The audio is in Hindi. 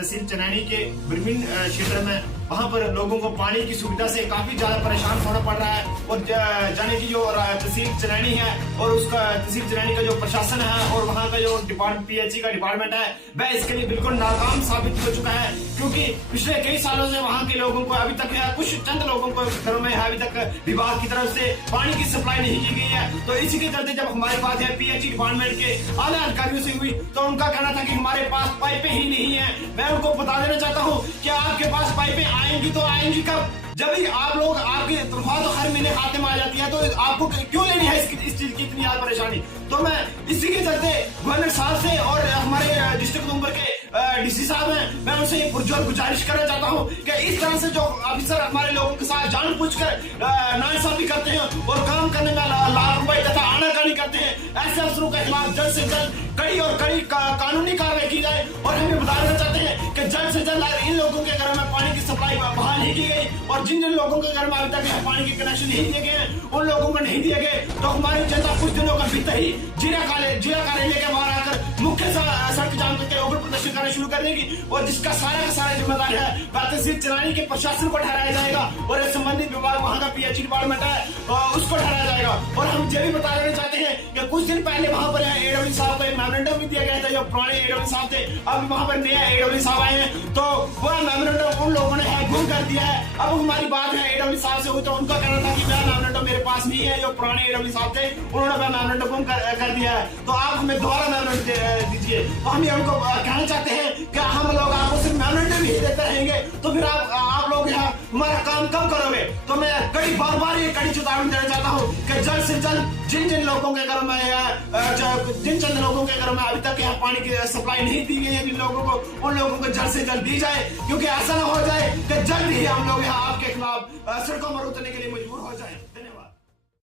तहसील चनैनी के बिरमिन क्षेत्र में, वहाँ पर लोगों को पानी की सुविधा से काफी ज्यादा परेशान होना पड़ रहा है। और जाने की जो तहसील चनैनी है और उसका तहसील चनैनी का जो प्रशासन है और वहाँ का जो PHE का डिपार्टमेंट है, वह इसके लिए बिल्कुल नाकाम साबित हो चुका है। क्योंकि पिछले कई सालों से वहाँ के लोगों को अभी तक है, कुछ चंद लोगों को घरों में अभी तक विभाग की तरफ से पानी की सप्लाई नहीं की गई है। तो इसी के चलते जब हमारी बात है PHE डिपार्टमेंट के आला अधिकारियों से हुई तो उनका कहना था कि हमारे पास पाइपें ही नहीं है। मैं उनको बता देना चाहता हूँ कि आपके पास पाइपें आएंगी तो आएंगी कब? जब भी आप लोग, आपकी तनख्वाह तो हर महीने खाते में आ जाती है, तो आपको क्यों लेनी है इस चीज की इतनी ज्यादा परेशानी? तो मैं इसी के चलते गवर्नर साहब से और हमारे डिस्ट्रिक्ट उधमपुर के DC साहब हैं, मैं उनसे पुरजोर गुजारिश करना चाहता हूँ कि इस तरह से जो ऑफिसर हमारे लोगों के साथ जानबूझकर नाइंसाफी करते हैं और काम करने में लापरवाही तथा आनाकानी करते हैं, ऐसे अफसरों के खिलाफ जल्द से जल्द कड़ी और कड़ी कानूनी कार्रवाई की जाए। और हम ये बताना चाहते हैं कि जल्द से जल्द इन लोगों के घरों में पानी की सप्लाई बहाल नहीं की गई और जिन जिन लोगों के घर में अभी तक पानी के कनेक्शन नहीं दिए गए हैं उन लोगों को नहीं दिए गए। तो हमारी जनता कुछ दिनों का भीतर ही जिला कार्यालय के बाहर आकर मुख्य सड़क जाम करके उग्र प्रदर्शन करना शुरू कर देगी और जिसका सारा का सारा जिम्मेदार है तहसील चनैनी के प्रशासन को ठहराया जाएगा और संबंधित विभाग वहाँ का PHE डिपार्टमेंट है उसको ठहराया जाएगा। और हम ये भी बता देना चाहते हैं कि कुछ दिन पहले वहाँ पर AW साहब को एक मेमोरेंडम भी दिया गया था। जो पुराने AW साहब थे, अब वहाँ पर नया AW साहब आए हैं, तो वह मेमोरेंडम उन लोगों ने गुम कर दिया है। अब हमारी बात है AW साहब से हुई तो उनका कहना था कि मेरा मेमोरेंडम मेरे पास नहीं है। जो पुराने AW साहब थे उन्होंने वह मेमोरेंडम गुम कर दिया है, तो आप हमें दोबारा मेमोरेंडम दीजिए। तो हम ये उनको कहना चाहते हैं कि हम लोग आपको सिर्फ मेमोरेंडम ही देते रहेंगे तो फिर आप लोग यहाँ हमारा काम कब करोगे? तो मैं बार ये कड़ी चेतावनी देना चाहता हूँ कि जल्द से जल्द जिन लोगों के घरों में जिन चंद लोगों के घरों में अभी तक यहाँ पानी की सप्लाई नहीं दी गई है, जिन लोगों को, उन लोगों को जल्द से जल्द दी जाए। क्योंकि ऐसा ना हो जाए कि जल्द ही हम लोग यहाँ आपके खिलाफ सड़कों पर उतरने के लिए मजबूर हो जाए।